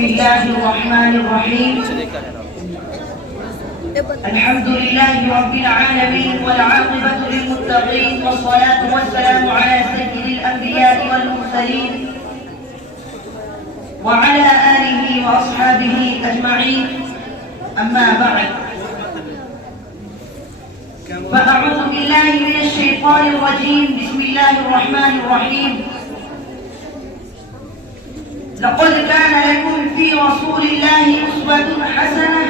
الله الرحمن الرحيم. الحمد لله رب العالمين والعاقبة للمتقين والصلاة والسلام على سيد الأنبياء والمرسلين وعلى آله وأصحابه أجمعين. أما بعد، فأعوذ بالله من الشيطان الرجيم. بسم الله الرحمن الرحيم. لقد كان لكم في رسول الله أسوة حسنة.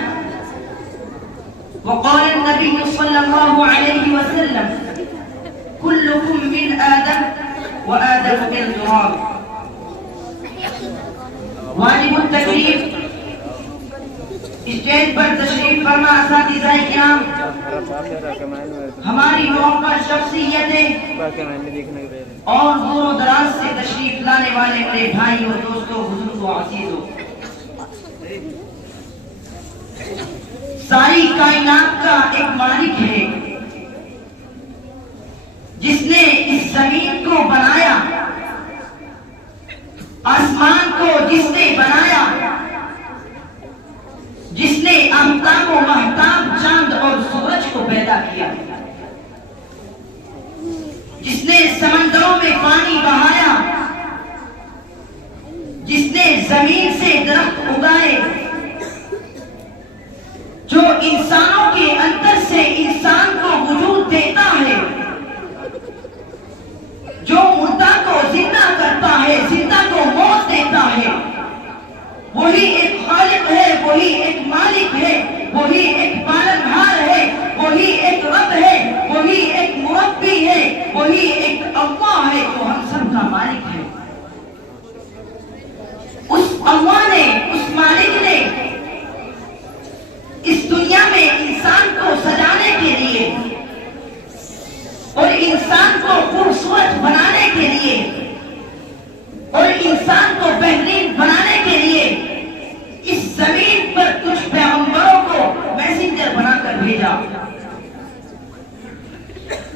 وقال النبي صلى الله عليه وسلم: كلكم من آدم وآدم من تراب. واجب التکریم اسٹیج پر تشریف فرما اساتذہ کرام، ہماری موقر شخصیتیں اور دور و دراز سے تشریف لانے والے میرے بھائیوں، دوستوں، بزرگوں، عزیزوں، ساری کائنات کا ایک مالک ہے جس نے اس زمین کو بنایا، آسمان کو جس نے بنایا، جس نے آفتاب و مہتاب، چاند اور سورج کو پیدا کیا، جس نے سمندروں میں پانی بہایا، جس نے زمین سے درخت اگائے، جو انسانوں کے اندر سے انسان کو وجود دیتا ہے، جو مردہ کو زندہ کرتا ہے، زندہ کو موت دیتا ہے، وہی ایک خالق ہے، وہی ایک مالک ہے، وہی ایک پالنہار ہے، وہی ایک رب ہے، وہی ایک مربی ہے، وہی ایک اللہ ہے جو ہم سب کا مالک ہے۔ اس اللہ نے، اس مالک نے اس دنیا میں انسان کو سجانے کے لیے اور انسان کو خوبصورت بنانے کے لیے اور انسان کو بہترین بنانے کے لیے اس زمین پر کچھ پیغمبروں کو میسنجر بنا کر بھیجا۔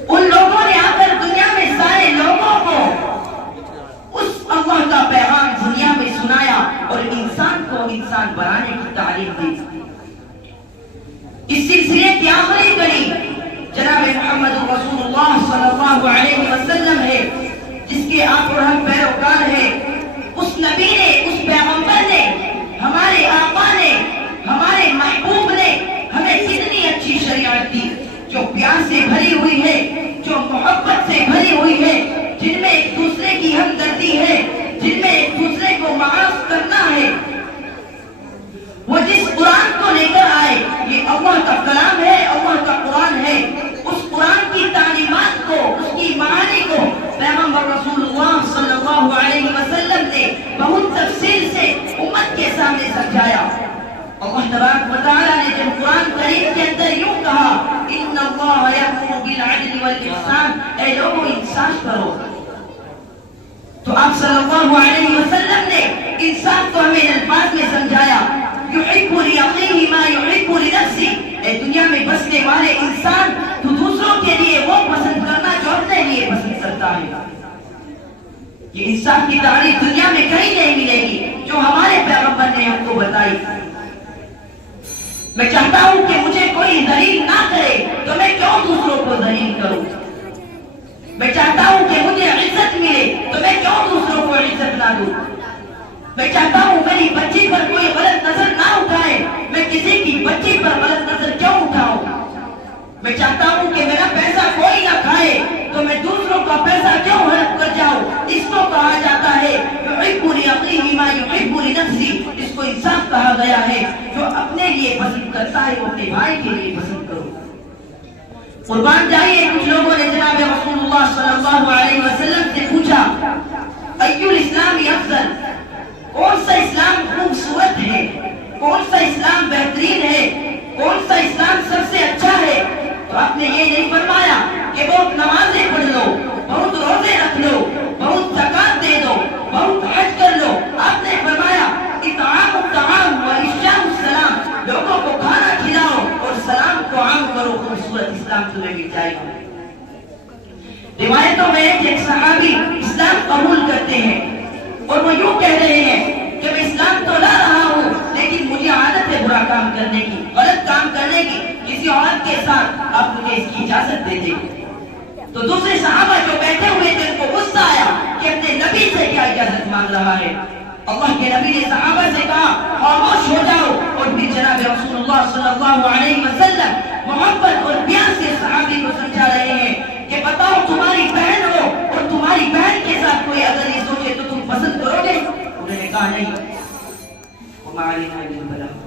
ان لوگوں نے آ کر دنیا میں سارے لوگوں کو اس اللہ کا پیغام دنیا میں سنایا اور انسان کو انسان بنانے کی تعلیم دی۔ اس سلسلے کی آخری کڑی جناب محمد رسول اللہ صلی اللہ علیہ وسلم ہے، جس کے آپ اور ہم پیروکار ہیں۔ اس نبی نے، اس پیغمبر نے، ہمارے آقا نے، ہمارے محبوب نے ہمیں کتنی اچھی شریعت دی، جو پیار سے بھری ہوئی ہے، جو محبت سے بھری ہوئی ہے، جن میں ایک دوسرے کی ہمدردی ہے، جن میں ایک دوسرے کو معاف کرنا ہے۔ وہ جس قرآن کو لے کر آئے، یہ اللہ کا کلام ہے، اللہ کا قرآن ہے۔ اس قرآن کی تعلیمات کو، اس کی معانی کو پیغمبر رسول اللہ صلی اللہ علیہ وسلم نے بہت تفصیل سے امت کے سامنے سمجھایا۔ اللہ تبارک و تعالیٰ نے جب قرآن کریم کے اندر یوں کہا: ان اللہ یأمر بالعدل والاحسان، اے لوگوں انصاف کرو، تو آپ صلی اللہ علیہ وسلم نے انصاف کو ہمیں الفاظ میں سمجھایا: یحب لأخیہ ما یحب لنفسہ، اے دنیا میں بسنے والے انسان، تو دوسروں کے لیے وہ پسند کرنا جو اپنے لیے پسند کرتا ہے۔ یہ انصاف کی تعریف دنیا میں کہیں نہیں ملے گی جو ہمارے پیغمبر نے ہم کو بتائی۔ میں چاہتا ہوں کہ مجھے کوئی ذلیل نہ کرے تو میں کیوں دوسروں کو ذلیل کروں؟ میں چاہتا ہوں کہ مجھے عزت ملے تو میں کیوں دوسروں کو عزت نہ دوں؟ میں چاہتا ہوں میری بچی پر کوئی غلط نظر نہ اٹھائے، میں کسی کی بچی پر غلط نظر کیوں اٹھاؤں؟ میں چاہتا ہوں کہ میرا پیسہ کوئی نہ کھائے تو میں دوسروں کا پیسہ کیوں ہڑپ کر جاؤں؟ اس کو کہا جاتا ہے یحب لأخیہ ما یحب لنفسہ، اس کو انصاف کہا گیا ہے۔ جو اپنے لیے پسند کرتا ہے وہ اپنے بھائی کے لیے پسند کرو۔ قربان جائیے، کچھ لوگوں نے جناب رسول اللہ صلی اللہ علیہ وسلم سے پوچھا: ای الاسلام افضل، کون سا اسلام خوبصورت ہے، کون سا اسلام بہترین ہے، کون سا اسلام سب سے اچھا ہے؟ تو آپ نے یہ نہیں فرمایا کہ بہت نمازیں پڑھ لو، بہت روزے رکھ لو، بہت زکات دے دو، بہت حج کر لو۔ آپ نے فرمایا اطعام الطعام وافشاء السلام، لوگوں کو کھانا کھلاؤ اور سلام کو عام کرو، خوبصورت اسلام تمہیں مل جائے گا۔ روایتوں میں ایک صحابی اسلام قبول کرتے ہیں اور وہ یوں اجازت دیتے. تو دوسرے صحابہ جو بیٹھے ہوئے تھے ان کو غصہ آیا کہ اپنے نبی سے کیا اجازت مانگ رہا ہے. اللہ کے نبی نے صحابہ سے کہا خاموش ہو جاؤ. اور پھر جناب رسول اللہ صلی اللہ علیہ وسلم محبت اور پیار سے صحابی کو سمجھا رہے ہیں کہ بتاؤ تمہاری بہن ہو اور تمہاری بہن کے ساتھ کوئی اگر یہ سوچے تو تم پسند کرو گے؟ انہوں نے کہا نہیں. وما علینا الا البلاغ.